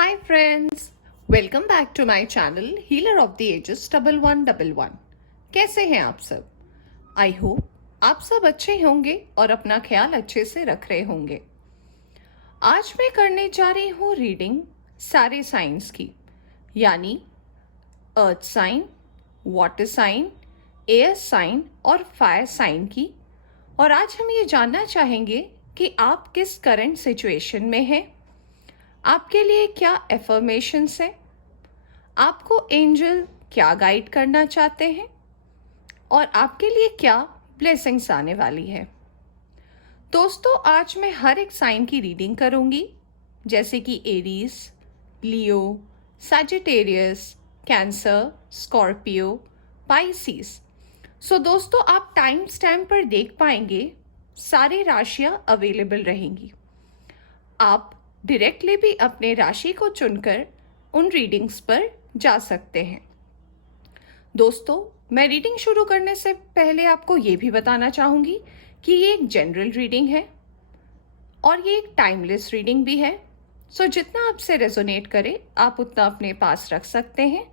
Hi friends, welcome back to my channel Healer of the Ages 1111। कैसे हैं आप सब? आई होप आप सब अच्छे होंगे और अपना ख्याल अच्छे से रख रहे होंगे। आज मैं करने जा रही हूँ रीडिंग सारे साइंस की, यानी earth sign, water sign, air sign और फायर साइन की। और आज हम ये जानना चाहेंगे कि आप किस करंट सिचुएशन में हैं, आपके लिए क्या एफर्मेशंस हैं, आपको एंजल क्या गाइड करना चाहते हैं और आपके लिए क्या ब्लेसिंग्स आने वाली है। दोस्तों, आज मैं हर एक साइन की रीडिंग करूंगी, जैसे कि एरीज, लियो, सैजिटेरियस, कैंसर, स्कॉर्पियो, पाइसिस। सो दोस्तों, आप टाइम स्टैम्प पर देख पाएंगे सारी राशियां अवेलेबल रहेंगी। आप डायरेक्टली भी अपने राशि को चुनकर उन रीडिंग्स पर जा सकते हैं। दोस्तों, मैं रीडिंग शुरू करने से पहले आपको ये भी बताना चाहूँगी कि ये एक जनरल रीडिंग है और ये एक टाइमलेस रीडिंग भी है। सो जितना आपसे रेजोनेट करे आप उतना अपने पास रख सकते हैं,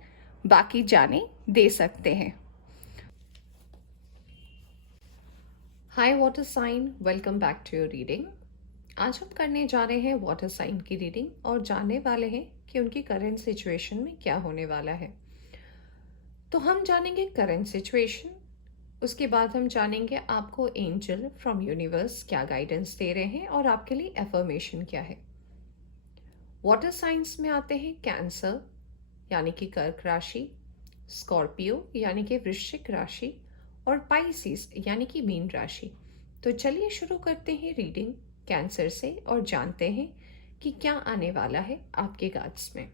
बाकी जाने दे सकते हैं। Hi water sign, welcome back to your reading. आज हम करने जा रहे हैं वाटर साइन की रीडिंग और जानने वाले हैं कि उनकी करंट सिचुएशन में क्या होने वाला है। तो हम जानेंगे करंट सिचुएशन, उसके बाद हम जानेंगे आपको एंजल फ्रॉम यूनिवर्स क्या गाइडेंस दे रहे हैं और आपके लिए एफर्मेशन क्या है। वाटर साइंस में आते हैं कैंसर यानी कि कर्क राशि, स्कॉर्पियो यानी कि वृश्चिक राशि और पाइसिस यानी कि मीन राशि। तो चलिए शुरू करते हैं रीडिंग कैंसर से और जानते हैं कि क्या आने वाला है आपके कार्ड्स में।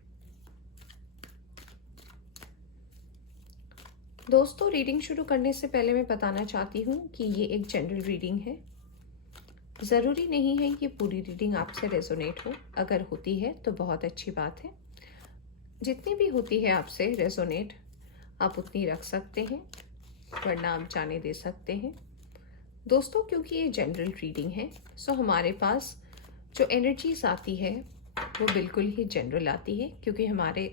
दोस्तों, रीडिंग शुरू करने से पहले मैं बताना चाहती हूँ कि ये एक जनरल रीडिंग है। ज़रूरी नहीं है कि पूरी रीडिंग आपसे रेजोनेट हो, अगर होती है तो बहुत अच्छी बात है। जितनी भी होती है आपसे रेजोनेट आप उतनी रख सकते हैं, वरना आप जाने दे सकते हैं। दोस्तों, क्योंकि ये जनरल रीडिंग है सो हमारे पास जो एनर्जीज आती है वो बिल्कुल ही जनरल आती है, क्योंकि हमारे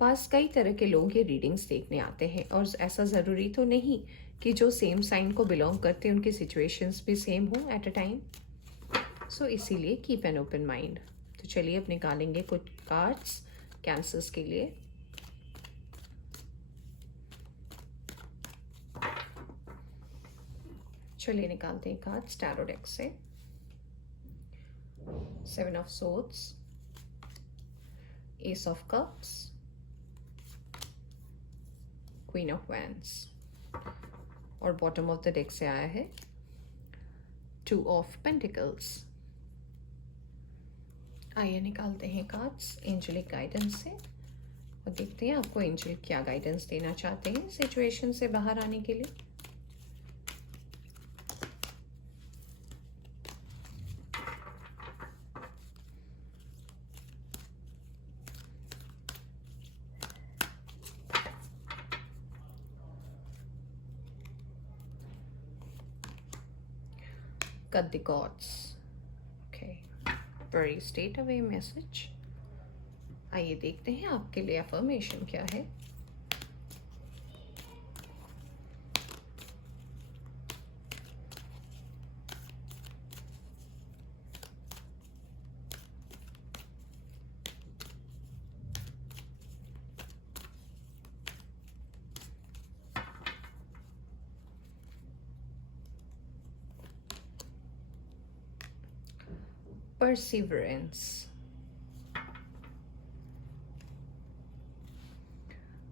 पास कई तरह के लोग ये रीडिंग्स देखने आते हैं और ऐसा ज़रूरी तो नहीं कि जो सेम साइन को बिलोंग करते हैं उनकी सिचुएशंस भी सेम हो एट अ टाइम। सो इसीलिए कीप एन ओपन माइंड। तो चलिए अब निकालेंगे कुछ कार्ड्स कैंसर्स के लिए। चलिए निकालते हैं कार्ड्स टैरो डेक से। 7 of swords, S of cups, queen of wands और बॉटम ऑफ द डेक से आया है 2 ऑफ पेंटिकल्स। आइए निकालते हैं कार्ड्स एंजलिक गाइडेंस से और देखते हैं आपको एंजल क्या गाइडेंस देना चाहते हैं सिचुएशन से बाहर आने के लिए। Cut the gods. Okay, very straight away message. आइए देखते हैं आपके लिए अफर्मेशन क्या है। परसिवरेंस।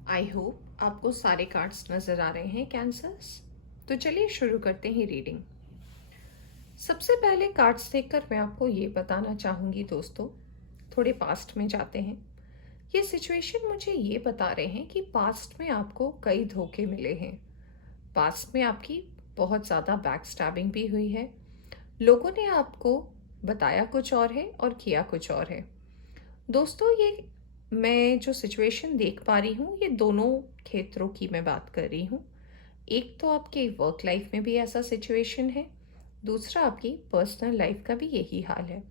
आई होप आपको सारे कार्ड्स नजर आ रहे हैं कैंसर्स। तो चलिए शुरू करते हैं रीडिंग। सबसे पहले कार्ड्स देखकर मैं आपको ये बताना चाहूंगी दोस्तों, थोड़े पास्ट में जाते हैं। ये सिचुएशन मुझे ये बता रहे हैं कि पास्ट में आपको कई धोखे मिले हैं। पास्ट में आपकी बहुत ज़्यादा बैक स्टैबिंग भी हुई है। लोगों ने आपको बताया कुछ और है और किया कुछ और है। दोस्तों, ये मैं जो सिचुएशन देख पा रही हूँ ये दोनों क्षेत्रों की मैं बात कर रही हूँ। एक तो आपके वर्क लाइफ में भी ऐसा सिचुएशन है, दूसरा आपकी पर्सनल लाइफ का भी यही हाल है।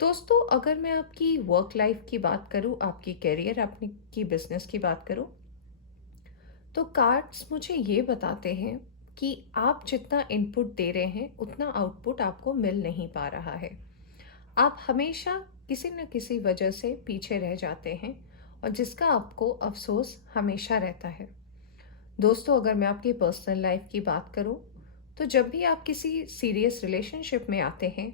दोस्तों, अगर मैं आपकी वर्क लाइफ की बात करूँ, आपकी करियर, अपनी की बिजनेस की बात करूँ, तो कार्ड्स मुझे ये बताते हैं कि आप जितना इनपुट दे रहे हैं उतना आउटपुट आपको मिल नहीं पा रहा है। आप हमेशा किसी न किसी वजह से पीछे रह जाते हैं और जिसका आपको अफसोस हमेशा रहता है। दोस्तों, अगर मैं आपकी पर्सनल लाइफ की बात करूं, तो जब भी आप किसी सीरियस रिलेशनशिप में आते हैं,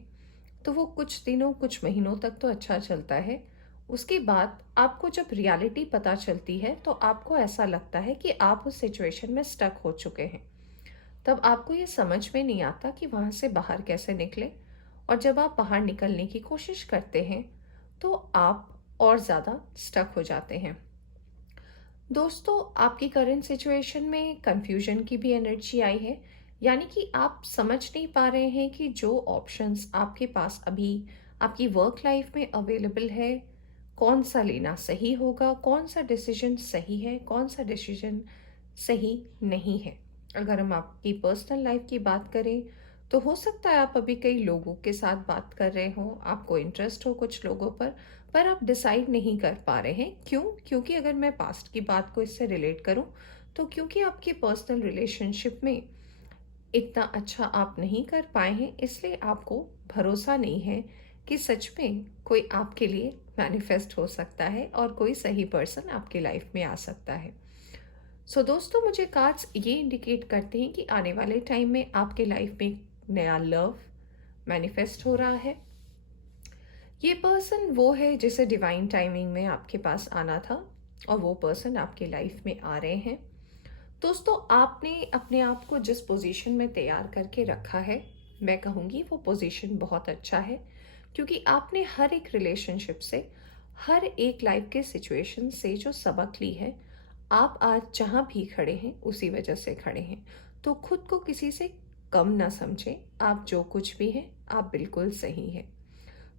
तो वो कुछ दिनों, कुछ महीनों तक तो अच्छा चलता है। उसके बाद आपको जब रियलिटी पता चलती है, तो आपको ऐसा लगता है कि आप उस सिचुएशन में स्टक हो चुके हैं। तब आपको ये समझ में नहीं आता कि वहाँ से बाहर कैसे निकले। और जब आप बाहर निकलने की कोशिश करते हैं, तो आप और ज़्यादा स्टक हो जाते हैं। दोस्तों, आपकी करंट सिचुएशन में कंफ्यूजन की भी एनर्जी आई है। यानी कि आप समझ नहीं पा रहे हैं कि जो ऑप्शंस आपके पास अभी आपकी वर्क लाइफ में अवेलेबल है, कौन सा लेना सही होगा, कौन सा डिसीजन सही है, कौन सा डिसीजन सही नहीं है। अगर हम आपकी पर्सनल लाइफ की बात करें, तो हो सकता है आप अभी कई लोगों के साथ बात कर रहे हो, आपको इंटरेस्ट हो कुछ लोगों पर आप डिसाइड नहीं कर पा रहे हैं। क्यों? क्योंकि अगर मैं पास्ट की बात को इससे रिलेट करूं, तो क्योंकि आपकी पर्सनल रिलेशनशिप में इतना अच्छा आप नहीं कर पाए हैं, इसलिए आपको भरोसा नहीं है कि सच में कोई आपके लिए मैनिफेस्ट हो सकता है और कोई सही पर्सन आपके लाइफ में आ सकता है। दोस्तों, मुझे कार्ड्स ये इंडिकेट करते हैं कि आने वाले टाइम में आपके लाइफ में एक नया लव मैनिफेस्ट हो रहा है। ये पर्सन वो है जिसे डिवाइन टाइमिंग में आपके पास आना था, और वो पर्सन आपके लाइफ में आ रहे हैं। दोस्तों, आपने अपने आप को जिस पोजीशन में तैयार करके रखा है, मैं कहूँगी वो पोजीशन बहुत अच्छा है। क्योंकि आपने हर एक रिलेशनशिप से, हर एक लाइफ के सिचुएशन से जो सबक ली है, आप आज जहाँ भी खड़े हैं उसी वजह से खड़े हैं। तो खुद को किसी से कम ना समझें। आप जो कुछ भी हैं, आप बिल्कुल सही हैं।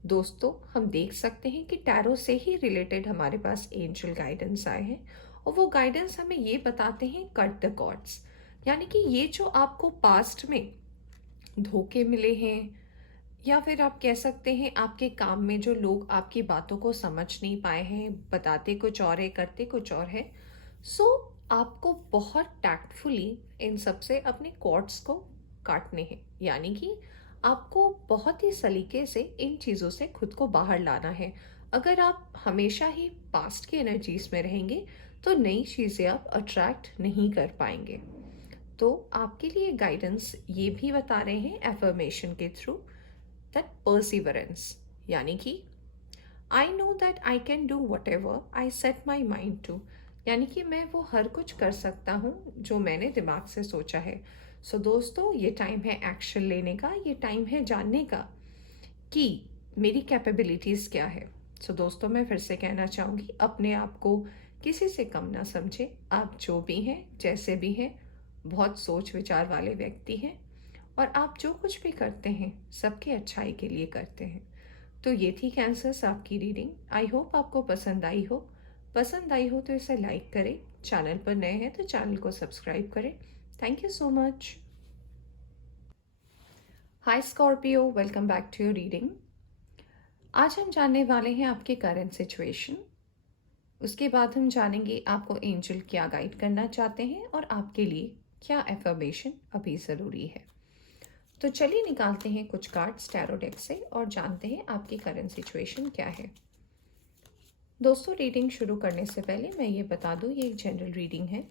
दोस्तों, हम देख सकते हैं कि टैरो से ही रिलेटेड हमारे पास एंजल गाइडेंस आए हैं, और वो गाइडेंस हमें ये बताते हैं, कट द कॉर्ड्स। यानी कि ये जो आपको पास्ट में धोखे मिले हैं, या फिर आप कह सकते हैं आपके काम में जो लोग आपकी बातों को समझ नहीं पाए हैं, बताते कुछ और है, करते कुछ और है। सो आपको बहुत टैक्टफुली इन सब से अपने कॉर्ड्स को काटने हैं। यानी कि आपको बहुत ही सलीके से इन चीज़ों से खुद को बाहर लाना है। अगर आप हमेशा ही पास्ट की एनर्जीज में रहेंगे, तो नई चीज़ें आप अट्रैक्ट नहीं कर पाएंगे। तो आपके लिए गाइडेंस ये भी बता रहे हैं एफर्मेशन के थ्रू, दैट परसिवरेंस, यानी कि I know that I can do whatever I set my mind to. यानी कि मैं वो हर कुछ कर सकता हूँ जो मैंने दिमाग से सोचा है। दोस्तों, ये टाइम है एक्शन लेने का, ये टाइम है जानने का कि मेरी कैपेबिलिटीज़ क्या है। दोस्तों, मैं फिर से कहना चाहूँगी, अपने आप को किसी से कम ना समझें। आप जो भी हैं, जैसे भी हैं, बहुत सोच विचार वाले व्यक्ति हैं, और आप जो कुछ भी करते हैं सबके अच्छाई के लिए करते हैं। तो ये थी कैंसर्स आपकी रीडिंग। आई होप आपको पसंद आई हो। पसंद आई हो तो इसे लाइक करें। चैनल पर नए हैं तो चैनल को सब्सक्राइब करें। Thank you so much. Hi Scorpio, welcome back to your reading. आज हम जानने वाले हैं आपके करंट सिचुएशन। उसके बाद हम जानेंगे आपको एंजल क्या गाइड करना चाहते हैं और आपके लिए क्या एफर्मेशन अभी ज़रूरी है। तो चलिए निकालते हैं कुछ कार्ड्स टैरो डेक से और जानते हैं आपकी करंट सिचुएशन क्या है। दोस्तों, रीडिंग शुरू करने से पहले मैं ये बता दूं, ये एक जनरल रीडिंग है।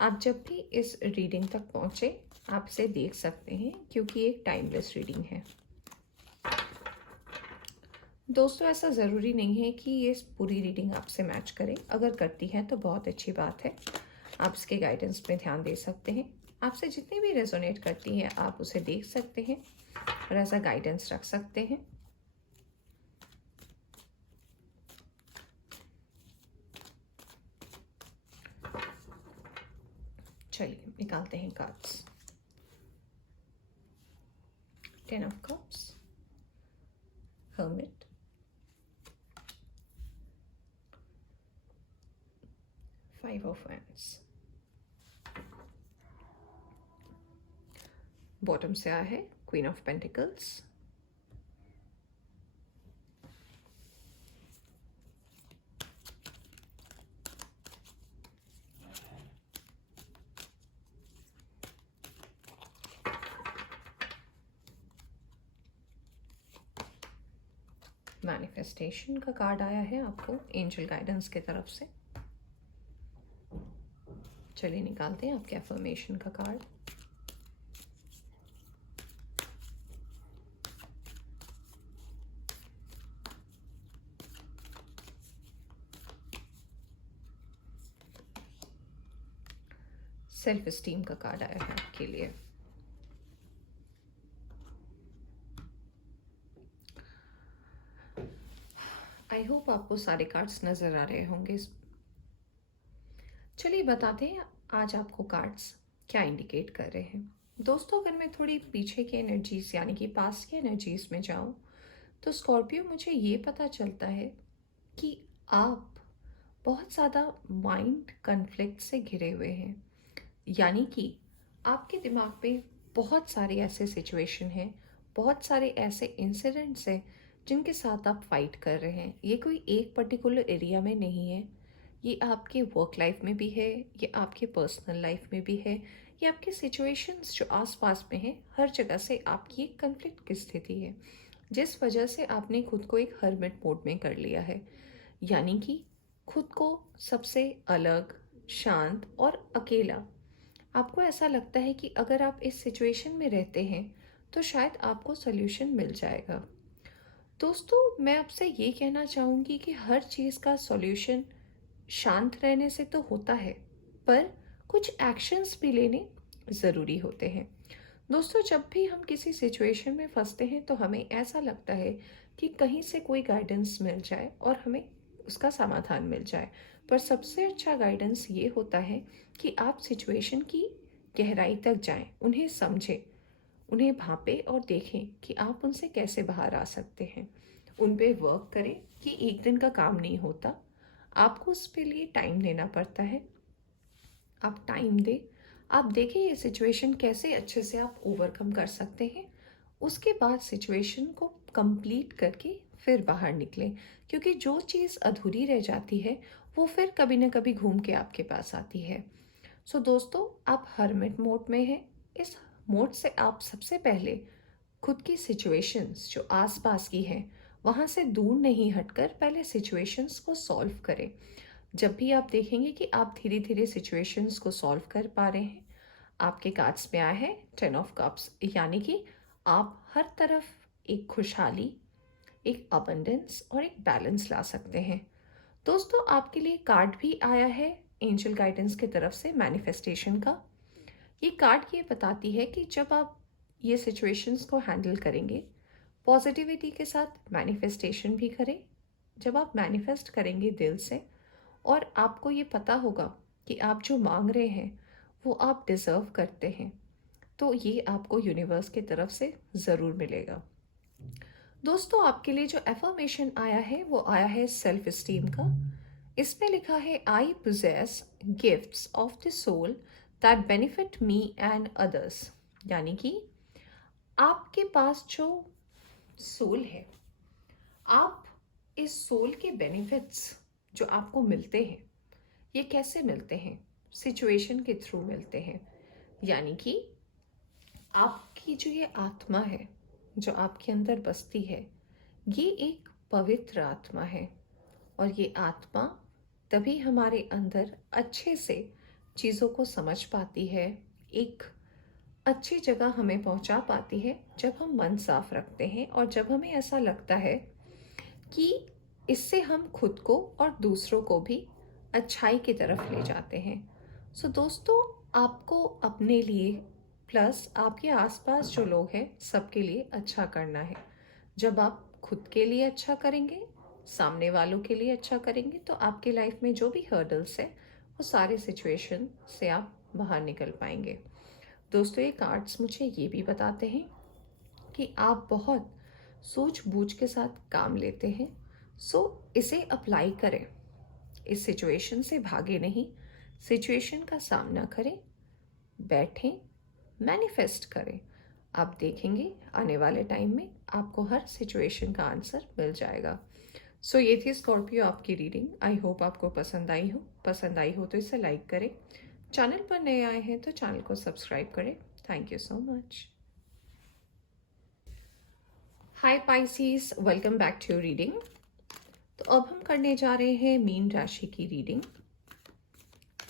आप जब भी इस रीडिंग तक पहुंचे, आप इसे देख सकते हैं, क्योंकि एक टाइमलेस रीडिंग है। दोस्तों, ऐसा ज़रूरी नहीं है कि ये पूरी रीडिंग आपसे मैच करे। अगर करती है तो बहुत अच्छी बात है, आप इसके गाइडेंस में ध्यान दे सकते हैं। आपसे जितनी भी रेजोनेट करती है आप उसे देख सकते हैं और ऐसा गाइडेंस रख सकते हैं। चलिए निकालते हैं cards. 10 of cups, hermit, 5 of wands। Bottom से आया है क्वीन ऑफ पेंटिकल्स, मैनिफेस्टेशन का कार्ड आया है आपको एंजल गाइडेंस की तरफ से। चलिए निकालते हैं आपके अफर्मेशन का कार्ड। सेल्फ एस्टीम का कार्ड आया है आपके लिए। आई होप आपको सारे कार्ड्स नजर आ रहे होंगे। चलिए बताते हैं आज आपको कार्ड्स क्या इंडिकेट कर रहे हैं। दोस्तों, अगर मैं थोड़ी पीछे की एनर्जीज यानी कि पास्ट की एनर्जीज में जाऊं तो स्कॉर्पियो मुझे ये पता चलता है कि आप बहुत ज़्यादा माइंड कन्फ्लिक्ट से घिरे हुए हैं। यानी कि आपके दिमाग में बहुत सारे ऐसे सिचुएशन हैं, बहुत सारे ऐसे इंसिडेंट्स हैं जिनके साथ आप फाइट कर रहे हैं। ये कोई एक पर्टिकुलर एरिया में नहीं है, ये आपके वर्क लाइफ में भी है, ये आपके पर्सनल लाइफ में भी है, ये आपके सिचुएशंस जो आसपास में है, हर जगह से आपकी एक कन्फ्लिक्ट की स्थिति है जिस वजह से आपने खुद को एक हर्मिट मोड में कर लिया है। यानी कि खुद को सबसे अलग, शांत और अकेला। आपको ऐसा लगता है कि अगर आप इस सिचुएशन में रहते हैं तो शायद आपको सोल्यूशन मिल जाएगा। दोस्तों, मैं आपसे ये कहना चाहूँगी कि हर चीज़ का सॉल्यूशन शांत रहने से तो होता है, पर कुछ एक्शंस भी लेने ज़रूरी होते हैं। दोस्तों, जब भी हम किसी सिचुएशन में फंसते हैं तो हमें ऐसा लगता है कि कहीं से कोई गाइडेंस मिल जाए और हमें उसका समाधान मिल जाए। पर सबसे अच्छा गाइडेंस ये होता है कि आप सिचुएशन की गहराई तक जाएं, उन्हें समझें, उन्हें भांपें और देखें कि आप उनसे कैसे बाहर आ सकते हैं। उन पे वर्क करें कि एक दिन का काम नहीं होता, आपको उसके लिए टाइम देना पड़ता है। आप टाइम दें, आप देखें ये सिचुएशन कैसे अच्छे से आप ओवरकम कर सकते हैं। उसके बाद सिचुएशन को कंप्लीट करके फिर बाहर निकलें, क्योंकि जो चीज़ अधूरी रह जाती है वो फिर कभी ना कभी घूम के आपके पास आती है। सो दोस्तों, आप हर्मिट मोड में हैं। इस मोड से आप सबसे पहले खुद की सिचुएशंस जो आसपास की हैं वहाँ से दूर नहीं हटकर पहले सिचुएशंस को सॉल्व करें। जब भी आप देखेंगे कि आप धीरे धीरे सिचुएशंस को सॉल्व कर पा रहे हैं, आपके कार्ड्स में आया है 10 ऑफ कप्स, यानी कि आप हर तरफ एक खुशहाली, एक अबंडेंस और एक बैलेंस ला सकते हैं। दोस्तों, आपके लिए कार्ड भी आया है एंजल गाइडेंस की तरफ से मैनिफेस्टेशन का। ये कार्ड ये बताती है कि जब आप ये सिचुएशंस को हैंडल करेंगे, पॉजिटिविटी के साथ मैनिफेस्टेशन भी करें। जब आप मैनिफेस्ट करेंगे दिल से और आपको ये पता होगा कि आप जो मांग रहे हैं वो आप डिज़र्व करते हैं, तो ये आपको यूनिवर्स की तरफ से ज़रूर मिलेगा। दोस्तों, आपके लिए जो एफर्मेशन आया है वो आया है सेल्फ एस्टीम का। इसमें लिखा है, I possess gifts of the soul that benefit me and others. यानी कि आपके पास जो सोल है, आप इस सोल के बेनिफिट्स जो आपको मिलते हैं, ये कैसे मिलते हैं? सिचुएशन के थ्रू मिलते हैं। यानी कि आपकी जो ये आत्मा है जो आपके अंदर बसती है, ये एक पवित्र आत्मा है और ये आत्मा तभी हमारे अंदर अच्छे से चीज़ों को समझ पाती है, एक अच्छी जगह हमें पहुंचा पाती है जब हम मन साफ रखते हैं और जब हमें ऐसा लगता है कि इससे हम खुद को और दूसरों को भी अच्छाई की तरफ ले जाते हैं। सो दोस्तों, आपको अपने लिए प्लस आपके आसपास जो लोग हैं सबके लिए अच्छा करना है। जब आप खुद के लिए अच्छा करेंगे, सामने वालों के लिए अच्छा करेंगे, तो आपके लाइफ में जो भी हर्डल्स है वो सारे सिचुएशन से आप बाहर निकल पाएंगे। दोस्तों, ये कार्ड्स मुझे ये भी बताते हैं कि आप बहुत सूझबूझ के साथ काम लेते हैं। सो इसे अप्लाई करें, इस सिचुएशन से भागे नहीं, सिचुएशन का सामना करें, बैठें, मैनिफेस्ट करें। आप देखेंगे आने वाले टाइम में आपको हर सिचुएशन का आंसर मिल जाएगा। सो ये थी स्कॉर्पियो आपकी रीडिंग। आई होप आपको पसंद आई हो तो इसे लाइक करें। चैनल पर नए आए हैं तो चैनल को सब्सक्राइब करें। Thank you so much. Hi Pisces, welcome back to reading. तो अब हम करने जा रहे हैं मीन राशि की रीडिंग।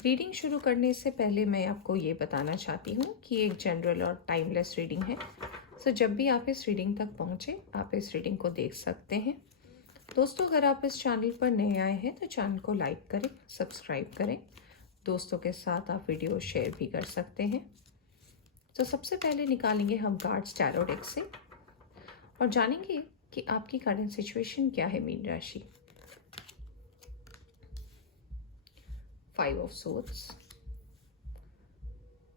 रीडिंग शुरू करने से पहले मैं आपको ये बताना चाहती हूँ कि एक जनरल और टाइमलेस रीडिंग है। सो जब भी आप इस रीडिंग तक पहुँचे आप इस रीडिंग को देख सकते हैं। दोस्तों, अगर आप इस चैनल पर नए आए हैं तो चैनल को लाइक करें, सब्सक्राइब करें। दोस्तों के साथ आप वीडियो शेयर भी कर सकते हैं। तो सबसे पहले निकालेंगे हम कार्ड्स टैरो डेक से और जानेंगे कि आपकी करंट सिचुएशन क्या है मीन राशि। 5 of Swords,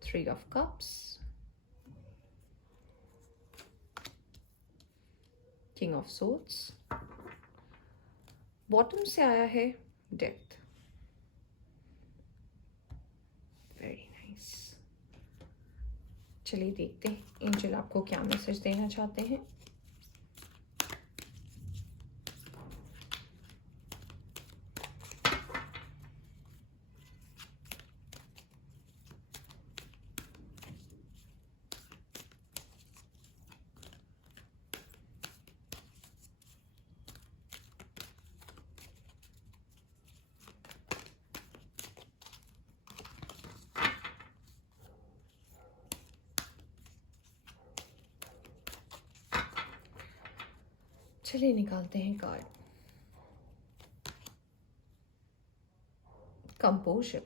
3 of Cups, King of Swords, bottom से आया है डेथ। Very nice. चलिए देखते हैं एंजल आपको क्या मैसेज देना चाहते हैं। चलिए निकालते हैं कार्ड। कंपोजर,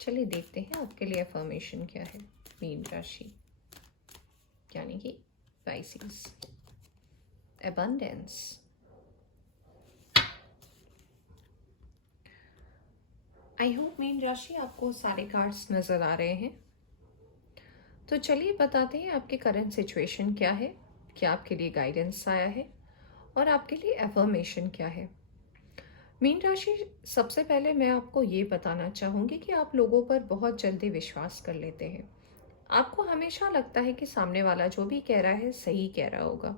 चलिए देखते हैं आपके लिए अफर्मेशन क्या है मीन राशि यानी कि Pisces. abundance, I hope mean राशि आपको सारे कार्ड्स नजर आ रहे हैं। तो चलिए बताते हैं आपके करंट सिचुएशन क्या है, क्या आपके लिए गाइडेंस आया है और आपके लिए अफर्मेशन क्या है। मीन राशि, सबसे पहले मैं आपको ये बताना चाहूंगी कि आप लोगों पर बहुत जल्दी विश्वास कर लेते हैं। आपको हमेशा लगता है कि सामने वाला जो भी कह रहा है सही कह रहा होगा।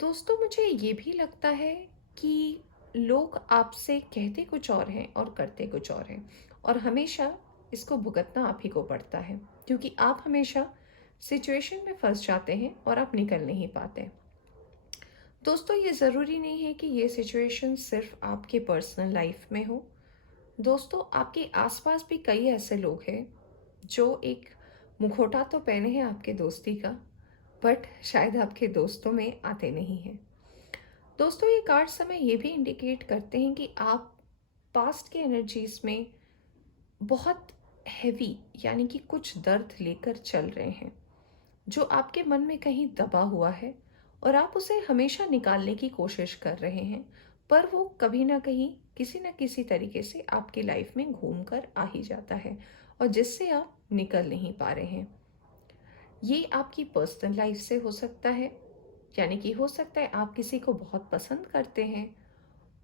दोस्तों, मुझे ये भी लगता है कि लोग आपसे कहते कुछ और हैं और करते कुछ और हैं और हमेशा इसको भुगतना आप ही को पड़ता है क्योंकि आप हमेशा सिचुएशन में फंस जाते हैं और आप निकल नहीं पाते। दोस्तों, ये ज़रूरी नहीं है कि ये सिचुएशन सिर्फ आपके पर्सनल लाइफ में हो। दोस्तों, आपके आसपास भी कई ऐसे लोग हैं जो एक मुखौटा तो पहने हैं आपके दोस्ती का, बट शायद आपके दोस्तों में आते नहीं हैं। दोस्तों, ये कार्ड्स हमें ये भी इंडिकेट करते हैं कि आप पास्ट के एनर्जीज में बहुत हैवी यानी कि कुछ दर्द लेकर चल रहे हैं जो आपके मन में कहीं दबा हुआ है और आप उसे हमेशा निकालने की कोशिश कर रहे हैं, पर वो कभी ना कहीं किसी न किसी तरीके से आपकी लाइफ में घूम कर आ ही जाता है और जिससे आप निकल नहीं पा रहे हैं। ये आपकी पर्सनल लाइफ से हो सकता है, यानी कि हो सकता है आप किसी को बहुत पसंद करते हैं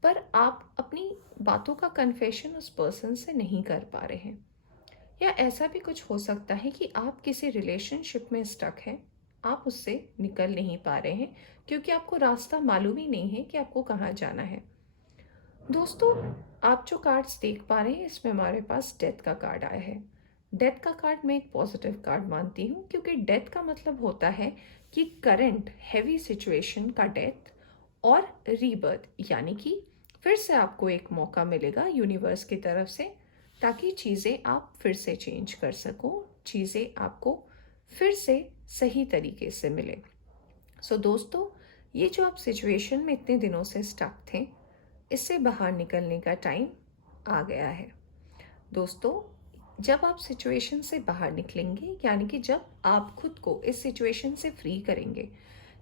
पर आप अपनी बातों का कन्फेशन उस पर्सन से नहीं कर पा रहे हैं। या ऐसा भी कुछ हो सकता है कि आप किसी रिलेशनशिप में स्टक हैं, आप उससे निकल नहीं पा रहे हैं क्योंकि आपको रास्ता मालूम ही नहीं है कि आपको कहाँ जाना है। दोस्तों, आप जो कार्ड्स देख पा रहे हैं इसमें हमारे पास डेथ का कार्ड आया है। डेथ का कार्ड मैं एक पॉजिटिव कार्ड मानती हूँ क्योंकि डेथ का मतलब होता है कि करंट हैवी सिचुएशन का डेथ और रीबर्थ, यानी कि फिर से आपको एक मौका मिलेगा यूनिवर्स की तरफ से ताकि चीज़ें आप फिर से चेंज कर सको, चीज़ें आपको फिर से सही तरीके से मिले। सो दोस्तों, ये जो आप सिचुएशन में इतने दिनों से स्टक थे, इससे बाहर निकलने का टाइम आ गया है। दोस्तों, जब आप सिचुएशन से बाहर निकलेंगे, यानी कि जब आप खुद को इस सिचुएशन से फ्री करेंगे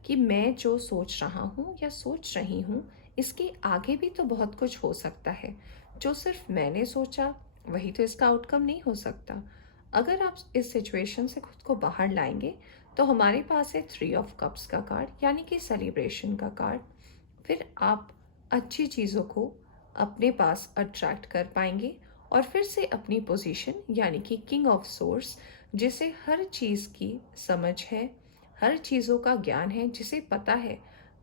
कि मैं जो सोच रहा हूँ या सोच रही हूँ इसके आगे भी तो बहुत कुछ हो सकता है, जो सिर्फ मैंने सोचा वही तो इसका आउटकम नहीं हो सकता। अगर आप इस सिचुएशन से खुद को बाहर लाएंगे तो हमारे पास है 3 ऑफ कप्स का कार्ड यानी कि सेलिब्रेशन का कार्ड। फिर आप अच्छी चीज़ों को अपने पास अट्रैक्ट कर पाएंगे और फिर से अपनी पोजीशन यानी कि किंग ऑफ सोर्स, जिसे हर चीज़ की समझ है, हर चीज़ों का ज्ञान है, जिसे पता है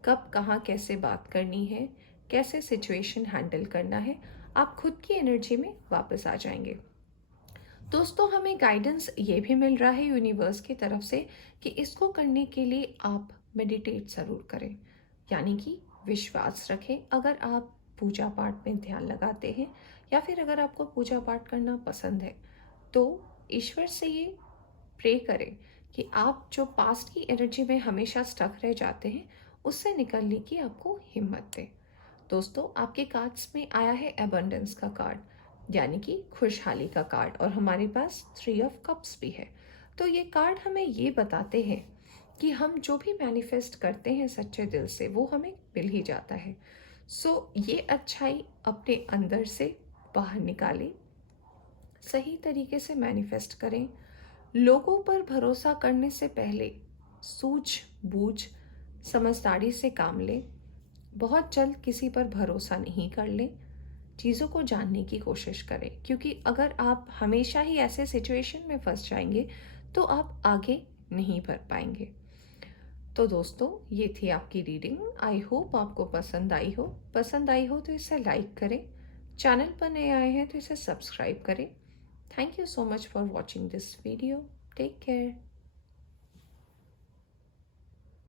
कब कहाँ कैसे बात करनी है, कैसे सिचुएशन हैंडल करना है, आप खुद की एनर्जी में वापस आ जाएंगे। दोस्तों, हमें गाइडेंस ये भी मिल रहा है यूनिवर्स की तरफ से कि इसको करने के लिए आप मेडिटेट ज़रूर करें, यानी कि विश्वास रखें। अगर आप पूजा पाठ में ध्यान लगाते हैं या फिर अगर आपको पूजा पाठ करना पसंद है, तो ईश्वर से ये प्रे करें कि आप जो पास्ट की एनर्जी में हमेशा स्टक रह जाते हैं, उससे निकलने की आपको हिम्मत दें। दोस्तों, आपके कार्ड्स में आया है एबंडेंस का कार्ड, यानी कि खुशहाली का कार्ड, और हमारे पास 3 ऑफ कप्स भी है। तो ये कार्ड हमें ये बताते हैं कि हम जो भी मैनिफेस्ट करते हैं सच्चे दिल से, वो हमें मिल ही जाता है। ये अच्छाई अपने अंदर से बाहर निकालें, सही तरीके से मैनिफेस्ट करें। लोगों पर भरोसा करने से पहले सूझ-बूझ समझदारी से काम लें। बहुत जल्द किसी पर भरोसा नहीं कर लें। चीज़ों को जानने की कोशिश करें, क्योंकि अगर आप हमेशा ही ऐसे सिचुएशन में फंस जाएंगे तो आप आगे नहीं बढ़ पाएंगे। तो दोस्तों, ये थी आपकी रीडिंग। आई होप आपको पसंद आई हो तो इसे लाइक करें। चैनल पर नए आए हैं तो इसे सब्सक्राइब करें। Thank you so much for watching this video. Take care.